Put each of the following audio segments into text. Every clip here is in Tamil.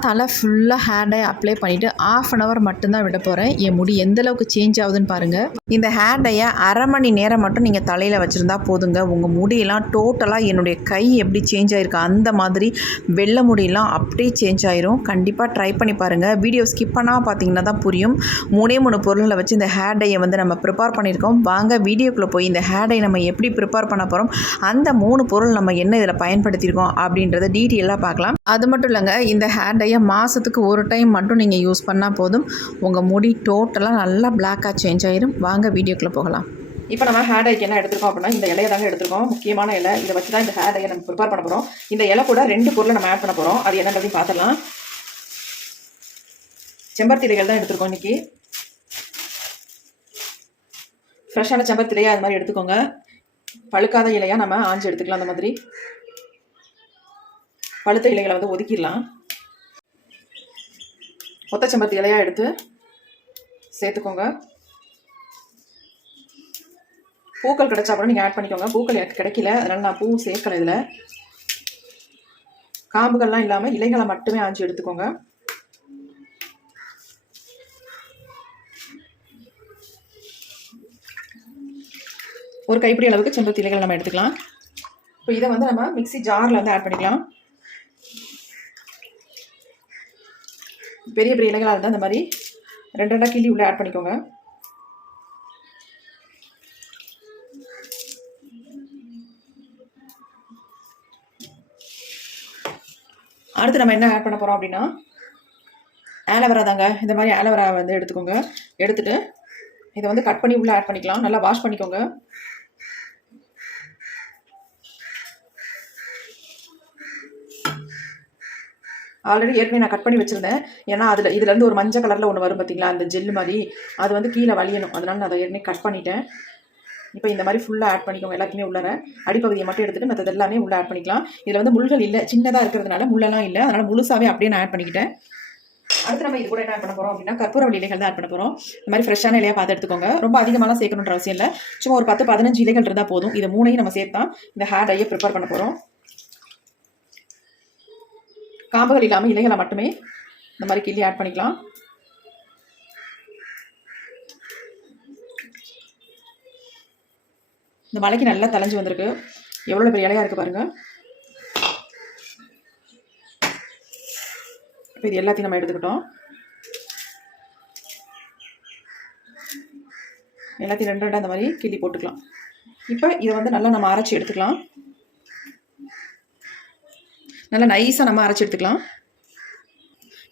தலை ஃபுல்லாக ஹேர் டை அப்ளை பண்ணிவிட்டு ஆஃப் அன் ஹவர் மட்டும்தான் விட போகிறேன் என் முடி எந்த அளவுக்கு சேஞ்ச் ஆகுதுன்னு பாருங்கள் இந்த ஹேர் டையை அரை மணி நேரம் மட்டும் நீங்கள் தலையில் வச்சுருந்தா போதுங்க. உங்கள் முடியெல்லாம் டோட்டலாக என்னுடைய கை எப்படி சேஞ்ச் ஆகிருக்கு அந்த மாதிரி வெள்ளை முடியெல்லாம் அப்படியே சேஞ்ச் ஆயிரும். கண்டிப்பாக ட்ரை பண்ணி பாருங்கள் வீடியோ ஸ்கிப் பண்ணால் பார்த்தீங்கன்னா தான் புரியும். மூணே மூணு பொருள்களை வச்சு இந்த ஹேர் டையை வந்து நம்ம ப்ரிப்பேர் பண்ணியிருக்கோம். வாங்க வீடியோக்குள்ளே போய் இந்த ஹேர் டை நம்ம எப்படி ப்ரிப்பேர் பண்ண போகிறோம் அந்த மூணு பொருள் நம்ம என்ன இதில் பயன்படுத்தியிருக்கோம் அப்படின்றத டீட்டெயிலாக பார்க்கலாம். அது மட்டும் இல்லைங்க இந்த ஹேர் டையை மாதத்துக்கு ஒரு டைம் மட்டும் நீங்கள் யூஸ் பண்ணால் போதும். உங்கள் முடி டோட்டலாக நல்லா பிளாக்காக சேஞ்ச் ஆயிரும். வாங்க வீடியோக்குள்ளே போகலாம். இப்போ நம்ம ஹேர் ஐக்கு என்ன எடுத்துருக்கோம் அப்படின்னா இந்த இலையை தாங்க எடுத்துருக்கோம். முக்கியமான இலை. இதை வச்சு தான் இந்த ஹேர் ஐயை நம்ம ப்ரிப்பேர் பண்ண போகிறோம் இந்த இலை கூட ரெண்டு பொருளை நம்ம ஆட் பண்ண போகிறோம் அது என்னன்றதையும் பார்த்துடலாம் செம்பருத்தி இலைகள் தான் எடுத்துருக்கோம் இன்றைக்கி ஃப்ரெஷ்ஷான செம்பருத்தி இலையாக அது மாதிரி எடுத்துக்கோங்க. பழுக்காத இலையாக நம்ம ஆஞ்சு எடுத்துக்கலாம் அந்த மாதிரி. பழுத்த இலைகளை வந்து ஒதுக்கிடலாம். ஒத்த செம்பருத்தி இலையாக எடுத்து சேர்த்துக்கோங்க. பூக்கள் கிடைச்சா கூட நீங்கள் ஆட் பண்ணிக்கோங்க. பூக்கள் எனக்கு கிடைக்கல. அதனால் நான் பூ சேர்க்கல இதில். காம்புகள்லாம் இல்லாமல் இலைகளை மட்டுமே ஆஞ்சு எடுத்துக்கோங்க. ஒரு கைப்பிடி அளவுக்கு செம்பருத்தி இலைகள் நம்ம எடுத்துக்கலாம். இப்போ இதை வந்து நம்ம மிக்ஸி ஜாரில் வந்து ஆட் பண்ணிக்கலாம். பெரிய பெரிய இலைகளாக இருந்தால் இந்த மாதிரி ரெண்டு ரெண்டாக கிள்ளி உள்ளே ஆட் பண்ணிக்கோங்க. அடுத்து நம்ம என்ன ஆட் பண்ண போகிறோம் அப்படின்னா ஆலோவேரா தாங்க. இந்த மாதிரி ஆலோவேரா வந்து எடுத்துக்கோங்க. எடுத்துட்டு இதை வந்து கட் பண்ணி உள்ளே ஆட் பண்ணிக்கலாம். நல்லா வாஷ் பண்ணிக்கோங்க. ஆல்ரெடி ஏற்கனவே நான் கட் பண்ணி வச்சுருந்தேன். ஏன்னா அதில் இதுலேருந்து ஒரு மஞ்சள் கலரில் ஒன்று வரும் பார்த்தீங்களா அந்த ஜெல்லு மாதிரி. அது வந்து கீழே வலியணும் அதனால் நான் அதை ஏற்கனவே கட் பண்ணிட்டேன். இப்போ இந்த மாதிரி ஃபுல்லாக ஆட் பண்ணிக்கோங்க. எல்லாத்தையுமே உள்ளார. அடிப்பகுதியை மட்டும் எடுத்துட்டு மற்றது எல்லாமே உள்ளே ஆட் பண்ணிக்கலாம். இதில் வந்து முள்கள் இல்லை. சின்னதாக இருக்கிறதுனால முள்ளெல்லாம் இல்லை. அதனால் முழுசாகவே அப்படியே நான் ஆட் பண்ணிக்கிட்டேன். அடுத்து நம்ம இது கூட என்ன பண்ண போகிறோம் அப்படின்னா கற்பூரவள்ளி இலைகள் தான் ஆட் பண்ண போகிறோம் இந்த மாதிரி ஃப்ரெஷ்ஷான இலையாக பார்த்து எடுத்துக்கோங்க. ரொம்ப அதிகமாக சேர்க்கணுன்ற அவசியம் இல்லை. சும்மா ஒரு பத்து பதினஞ்சு இலைகள் இருந்தால் போதும். இது மூணையும் நம்ம சேர்த்தா இந்த ஹேர் டையை ப்ரிப்பேர் பண்ண போகிறோம் காம்புகள் இல்லாமல் இலைகளை மட்டுமே இந்த மாதிரி கிள்ளி ஆட் பண்ணிக்கலாம். இந்த மலைக்கு நல்லா தலைஞ்சு வந்திருக்கு. எவ்வளோ பெரிய இலையாக இருக்குது பாருங்கள் இப்போ இது எல்லாத்தையும் நம்ம எடுத்துக்கிட்டோம். எல்லாத்தையும் ரெண்டு ரெண்டாக அந்த மாதிரி கிள்ளி போட்டுக்கலாம். இப்போ இதை வந்து நல்லா நம்ம அரைச்சி எடுத்துக்கலாம். நல்லா நைஸாக நம்ம அரைச்சி எடுத்துக்கலாம்.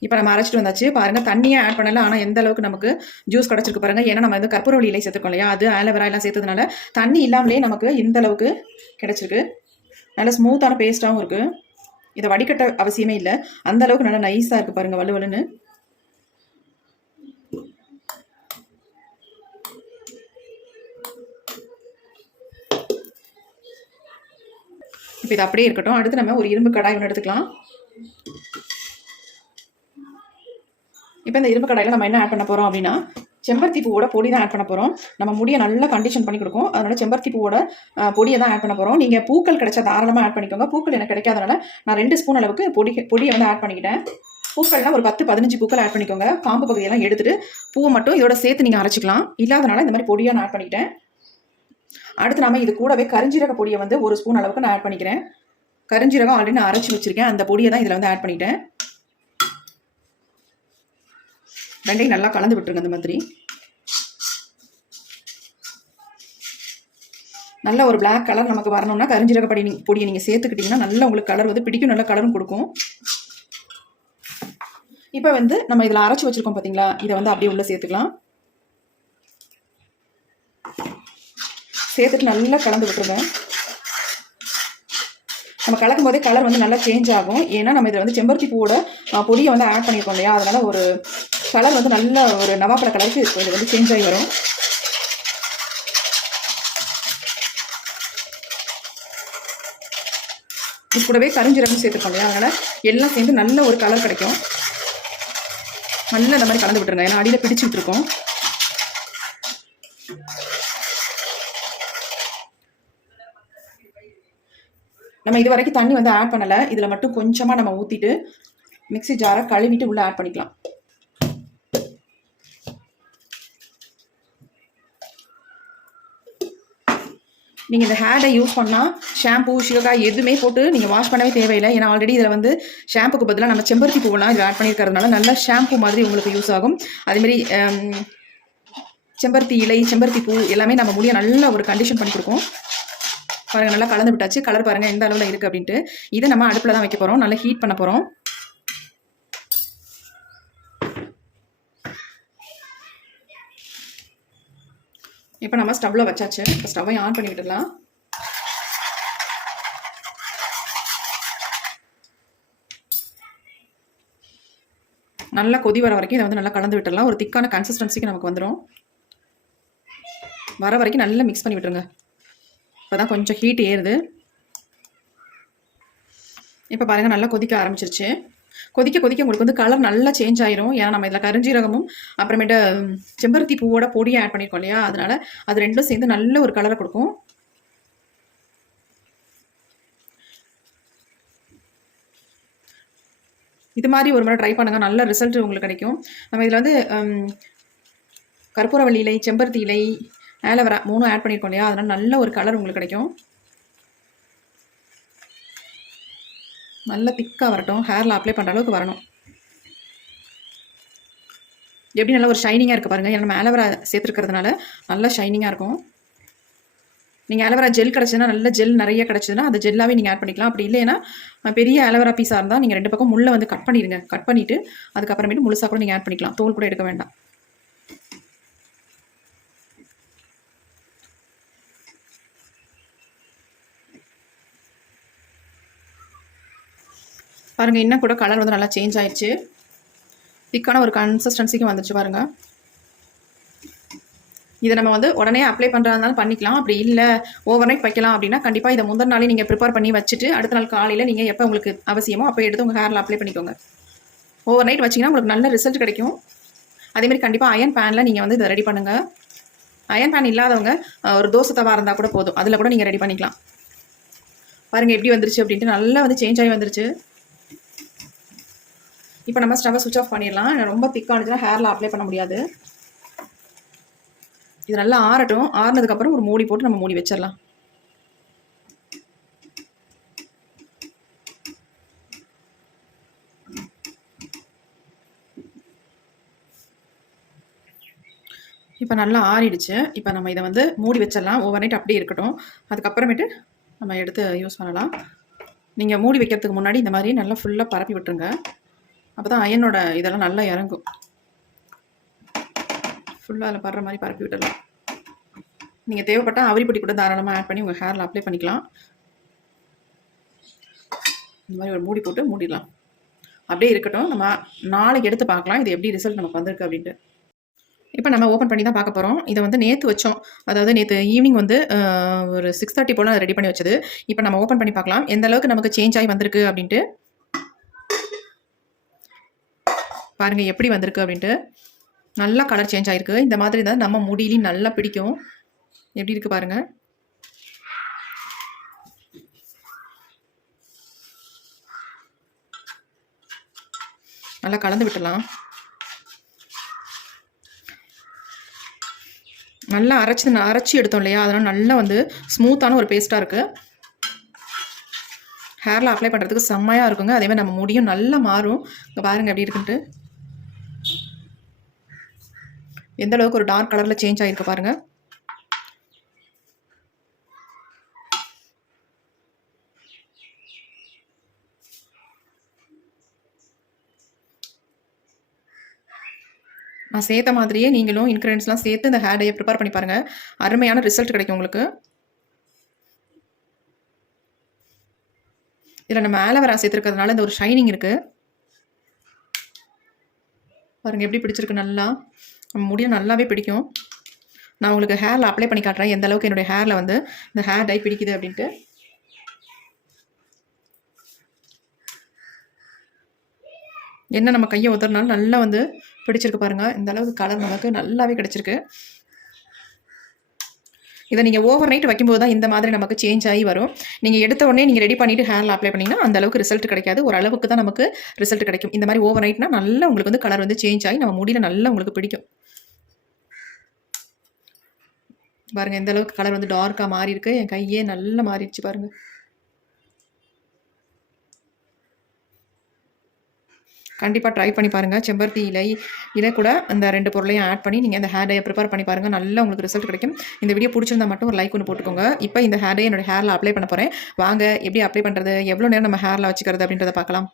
இப்போ நம்ம அரைச்சிட்டு வந்தாச்சு. பாருங்கள் தண்ணியை ஆட் பண்ணல. ஆனால் எந்த அளவுக்கு நமக்கு ஜூஸ் கிடச்சிருக்கு பாருங்கள் ஏன்னா நம்ம வந்து கற்பூரவள்ளி இலை சேர்த்துருக்கோம் இல்லையா? அது ஆலோவேரா எல்லாம் சேர்த்ததுனால தண்ணி இல்லாமலே நமக்கு இந்த அளவுக்கு கிடச்சிருக்கு. நல்ல ஸ்மூத்தான பேஸ்ட்டாகவும் இருக்குது இதை வடிகட்ட அவசியமே இல்லை. அந்த அளவுக்கு நல்லா நைஸாக இருக்குது பாருங்கள் வலு வலுன்னு இப்போ இது அப்படியே இருக்கட்டும். அடுத்து நம்ம ஒரு இரும்பு கடாய் ஒன்று எடுத்துக்கலாம். இப்போ இந்த இரும்பு கடாயில் நம்ம என்ன ஆட் பண்ண போகிறோம் அப்படின்னா செம்பருத்தி பூவோட பொடி தான் ஆட் பண்ண போகிறோம் நம்ம முடியை நல்லா கண்டிஷன் பண்ணி கொடுக்கும். அதனால் செம்பருத்தி பூவோட பொடியை தான் ஆட் பண்ண போகிறோம் நீங்கள் பூக்கள் கிடைச்சா தாராளமாக ஆட் பண்ணிக்கோங்க. பூக்கள் எனக்கு கிடைக்காதனால நான் ரெண்டு ஸ்பூன் அளவுக்கு பொடி பொடியை வந்து ஆட் பண்ணிக்கிட்டேன். பூக்கள்லாம் ஒரு பத்து பதினஞ்சு பூக்கள் ஆட் பண்ணிக்கோங்க. காம்பு பகுதியெல்லாம் எடுத்துட்டு பூவை மட்டும் இதோட சேர்த்து நீங்கள் அரைச்சிக்கலாம். இல்லாதனால இந்த மாதிரி பொடியாக நான் ஆட் பண்ணிக்கிட்டேன். அடுத்து நம்ம இது கூடவே கரிஞ்சீரக பொடியை வந்து ஒரு ஸ்பூன் அளவுக்கு நான் ஆட் பண்ணிக்கிறேன். கரிஞ்சீரகம் ஆல்ரெடி நான் அரைச்சி வச்சிருக்கேன். அந்த பொடியை தான் இதில் வந்து ஆட் பண்ணிட்டேன். ரெண்டையும் நல்லா கலந்து விட்டுருங்க அந்த மாதிரி. நல்ல ஒரு பிளாக் கலர் நமக்கு வரணும்னா கரிஞ்சீரக பொடி பொடியை நீங்கள் சேர்த்துக்கிட்டிங்கன்னா நல்ல உங்களுக்கு கலர் வந்து பிடிக்கும் நல்ல கலரும் கொடுக்கும். இப்போ வந்து நம்ம இதில் அரைச்சி வச்சிருக்கோம் பார்த்தீங்களா இதை வந்து அப்படியே உள்ளே சேர்த்துக்கலாம். சேர்த்துட்டு நல்லா கலந்து விட்டுருங்க. நம்ம கலக்கும் போதே கலர் வந்து நல்லா சேஞ்ச் ஆகும். ஏன்னா நம்ம இதில் வந்து செம்பருத்தி பூவோட பொடியை வந்து ஆட் பண்ணியிருக்கோம் இல்லையா? அதனால் ஒரு கலர் வந்து நல்ல ஒரு நவாப்பழ கலருக்கு இது வந்து சேஞ்ச் ஆகி வரும். இது கூடவே கரிஞ்சீரகம் சேர்த்துருக்கோம் இல்லையா? அதனால எல்லாம் சேர்ந்து நல்ல ஒரு கலர் கிடைக்கும். நல்லா இந்த மாதிரி கலந்து விட்டுருங்க. ஏன்னா அடியில் பிடிச்சிட்டு இருக்கோம் நம்ம இது வரைக்கும் தண்ணி வந்து ஆட் பண்ணலை. இதில் மட்டும் கொஞ்சமாக நம்ம ஊற்றிட்டு மிக்ஸி ஜாரை கழுவிட்டு உள்ளே ஆட் பண்ணிக்கலாம். நீங்கள் இந்த ஹேரை யூஸ் பண்ணால் ஷாம்பு சிவகாய் எதுவுமே போட்டு நீங்கள் வாஷ் பண்ணவே தேவையில்லை. ஏன்னா ஆல்ரெடி இதில் வந்து ஷாம்புக்கு பதிலாக நம்ம செம்பருத்தி பூவெல்லாம் இதில் ஆட் பண்ணியிருக்கிறதுனால நல்ல ஷாம்பு மாதிரி உங்களுக்கு யூஸ் ஆகும். அதேமாரி um, செம்பருத்தி இலை செம்பருத்தி பூ எல்லாமே நம்ம முடிய நல்ல ஒரு கண்டிஷன் பண்ணி கொடுக்கும். பாருங்கள் நல்லா கலந்து விட்டாச்சு. கலர் பாருங்கள் எந்த அளவில் இருக்குது அப்படின்ட்டு. இதை நம்ம அடுப்பில் தான் வைக்க போகிறோம் நல்லா ஹீட் பண்ண போகிறோம் இப்போ நம்ம ஸ்டவ்வில் வச்சாச்சு. இப்போ ஸ்டவ்வை ஆன் பண்ணி விட்டுடலாம். நல்லா கொதி வர வரைக்கும் இதை வந்து நல்லா கலந்து விட்டுடலாம். ஒரு திக்கான கன்சிஸ்டன்சிக்கு நமக்கு வந்துடும் வர வரைக்கும் நல்லா மிக்ஸ் பண்ணி விட்டுருங்க. இப்போ தான் கொஞ்சம் ஹீட் ஏறுது. இப்போ பாருங்கள் நல்லா கொதிக்க ஆரம்பிச்சிருச்சு. கொதிக்க கொதிக்க உங்களுக்கு வந்து கலர் நல்லா சேஞ்ச் ஆயிரும். ஏன்னா நம்ம இதில் கருஞ்சீரகமும் அப்புறமேட்டு செம்பருத்தி பூவோட பொடியை ஆட் பண்ணியிருக்கோம் இல்லையா? அதனால் அது ரெண்டும் சேர்ந்து நல்ல ஒரு கலரை கொடுக்கும். இது மாதிரி ஒரு முறை ட்ரை பண்ணுங்கள் நல்ல ரிசல்ட் உங்களுக்கு கிடைக்கும். நம்ம இதில் வந்து கற்பூரவள்ளி இலை செம்பருத்தி இலை ஆலோவேரா மூணும் ஆட் பண்ணியிருக்கோம் இல்லையா? அதனால் நல்ல ஒரு கலர் உங்களுக்கு கிடைக்கும். நல்ல திக்காக வரட்டும். ஹேரில் அப்ளை பண்ணுற அளவுக்கு வரணும். எப்படி நல்ல ஒரு ஷைனிங்காக இருக்குது பாருங்கள் ஏன்னா நம்ம ஆலோவேரா சேர்த்துருக்கிறதுனால நல்ல ஷைனிங்காக இருக்கும். நீங்கள் ஆலோவேரா ஜெல் கிடச்சதுன்னா நல்ல ஜெல் நிறைய கிடச்சதுன்னா அந்த ஜெல்லாகவே நீங்கள் ஆட் பண்ணிக்கலாம். அப்படி இல்லைன்னா பெரிய ஆலோவேரா பீஸாக இருந்தால் நீங்கள் ரெண்டு பக்கம் முள்ளை வந்து கட் பண்ணிடுங்க கட் பண்ணிவிட்டு அதுக்கப்புறமேட்டு முழுசாக கூட நீங்கள் ஆட் பண்ணிக்கலாம். தோல் கூட எடுக்க வேண்டாம். பாருங்கள் இன்னும் கூட கலர் வந்து நல்லா சேஞ்ச் ஆயிடுச்சு. திக்கான ஒரு கன்சிஸ்டன்சிக்கு வந்துச்சு பாருங்கள் இதை நம்ம வந்து உடனே அப்ளை பண்ணுறதுனாலும் பண்ணிக்கலாம். அப்படி இல்லை ஓவர் நைட் வைக்கலாம் அப்படின்னா கண்டிப்பாக இதை முந்தின நாளே நீங்கள் ப்ரிப்பேர் பண்ணி வச்சுட்டு அடுத்த நாள் காலையில் நீங்கள் எப்போ உங்களுக்கு அவசியமோ அப்போ எடுத்து உங்கள் ஹேரில் அப்ளை பண்ணிக்கோங்க. ஓவர் நைட் வச்சிங்கன்னா உங்களுக்கு நல்ல ரிசல்ட் கிடைக்கும். அதேமாதிரி கண்டிப்பாக அயன் பேனில் நீங்கள் வந்து இதை ரெடி பண்ணுங்கள் அயன் பேன் இல்லாதவங்க ஒரு தோசை தவா இருந்தால் கூட போதும். அதில் கூட நீங்கள் ரெடி பண்ணிக்கலாம். பாருங்கள் எப்படி வந்துருச்சு அப்படின்ட்டு நல்லா வந்து சேஞ்ச் ஆகி வந்துருச்சு. இப்போ நம்ம ஸ்டவ்வை சுவிச் ஆஃப் பண்ணிடலாம். ரொம்ப திக்கானுச்சுன்னா ஹேரில் அப்ளை பண்ண முடியாது. இது நல்லா ஆறட்டும். ஆறுனதுக்கப்புறம் ஒரு மூடி போட்டு நம்ம மூடி வச்சிடலாம். இப்போ நல்லா ஆறிடுச்சு. இப்போ நம்ம இதை வந்து மூடி வச்சிடலாம். ஓவர் நைட் அப்படியே இருக்கட்டும். அதுக்கப்புறமேட்டு நம்ம எடுத்து யூஸ் பண்ணலாம். நீங்கள் மூடி வைக்கிறதுக்கு முன்னாடி இந்த மாதிரி நல்லா ஃபுல்லாக பரப்பி விட்டுருங்க. அப்போ தான் அயனோட இதெல்லாம் நல்லா இறங்கும். ஃபுல்லாக அதில் படுற மாதிரி பரப்பி விடலாம் நீங்கள் தேவைப்பட்டால் அவரிப்பட்டி கூட தாராளமாக ஆட் பண்ணி உங்கள் ஹேரில் அப்ளை பண்ணிக்கலாம். இந்த மாதிரி ஒரு மூடி போட்டு மூடிடலாம். அப்படியே இருக்கட்டும். நம்ம நாளைக்கு எடுத்து பார்க்கலாம். இது எப்படி ரிசல்ட் நமக்கு வந்திருக்கு அப்படின்ட்டு. இப்போ நம்ம ஓப்பன் பண்ணி தான் பார்க்க போகிறோம் இதை வந்து நேற்று வச்சோம். அதாவது நேற்று ஈவினிங் வந்து ஒரு சிக்ஸ் தேர்ட்டி போல் ரெடி பண்ணி வச்சது. இப்போ நம்ம ஓப்பன் பண்ணி பார்க்கலாம். எந்த அளவுக்கு நமக்கு சேஞ்ச் ஆகி வந்திருக்கு அப்படின்ட்டு. பாருங்கள் எப்படி வந்திருக்கு அப்படின்ட்டு. நல்லா கலர் சேஞ்ச் ஆகிருக்கு இந்த மாதிரி தான் நம்ம முடியிலையும் நல்லா பிடிக்கும். எப்படி இருக்கு பாருங்க. நல்லா கலந்து விட்டுலாம் நல்லா அரைச்சி அரைச்சி எடுத்தோம் இல்லையா? அதனால் நல்லா வந்து ஸ்மூத்தான ஒரு பேஸ்ட்டாக இருக்குது ஹேரில் அப்ளை பண்ணுறதுக்கு செம்மையாக இருக்குங்க. அதே மாதிரி நம்ம முடியும் நல்லா மாறும். இங்கே பாருங்கள் எப்படி இருக்குன்ட்டு. எந்த அளவுக்கு ஒரு டார்க் கலரில் சேஞ்ச் ஆகிருக்கு பாருங்கள் நான் சேர்த்த மாதிரியே நீங்களும் இன்க்ரீடியன்ஸ்லாம் சேர்த்து இந்த ஹேர் டையை ப்ரிப்பேர் பண்ணி பாருங்கள் அருமையான ரிசல்ட் கிடைக்கும் உங்களுக்கு. இதில் நம்ம ஆலோவேரா சேர்த்துருக்கிறதுனால இந்த ஒரு ஷைனிங் இருக்குது பாருங்கள் எப்படி பிடிச்சிருக்கு நல்லா. முடியும் நல்லாவே பிடிக்கும். நான் உங்களுக்கு ஹேரில் அப்ளை பண்ணி காட்டுறேன். எந்த அளவுக்கு என்னுடைய ஹேரில் வந்து இந்த ஹேர் டை பிடிக்குது அப்படின்ட்டு. என்ன நம்ம கையை உதறினாலும் நல்லா வந்து பிடிச்சிருக்கு பாருங்கள் இந்த அளவுக்கு கலர் நமக்கு நல்லாவே கிடைச்சிருக்கு. இதை நீங்கள் ஓவர் நைட் வைக்கும்போது தான் இந்த மாதிரி நமக்கு சேஞ்ச் ஆகி வரும். நீங்கள் எடுத்த உடனே நீங்கள் ரெடி பண்ணிவிட்டு ஹேரில் அப்ளை பண்ணிங்கன்னா அந்த அளவுக்கு ரிசல்ட் கிடைக்காது. ஒரு அளவுக்கு தான் நமக்கு ரிசல்ட் கிடைக்கும். இந்த மாதிரி ஓவர் நைட்னா நல்லா உங்களுக்கு வந்து கலர் வந்து சேஞ்ச் ஆகி நம்ம முடியல நல்லா உங்களுக்கு பிடிக்கும். பாருங்கள் எந்த அளவுக்கு கலர் வந்து டார்க்காக மாறி இருக்கு என் கையே நல்லா மாறிடுச்சு பாருங்கள் கண்டிப்பாக ட்ரை பண்ணி பாருங்கள் செம்பருத்தி இலை இலை கூட அந்த ரெண்டு பொருளையும் ஆட் பண்ணி நீங்கள் அந்த ஹேர் டையை ப்ரிப்பேர் பண்ணி பாருங்கள் நல்லா உங்களுக்கு ரிசல்ட் கிடைக்கும். இந்த வீடியோ பிடிச்சிருந்தா மட்டும் ஒரு லைக் ஒன்று போட்டுக்கோங்க. இப்போ இந்த ஹேர் டே என்னோட ஹேரில் அப்ளை பண்ண போகிறேன் வாங்க எப்படி அப்ளை பண்ணுறது எவ்வளோ நேரம் நம்ம ஹேரில் வச்சுக்கிறது அப்படின்றத பார்க்கலாம்.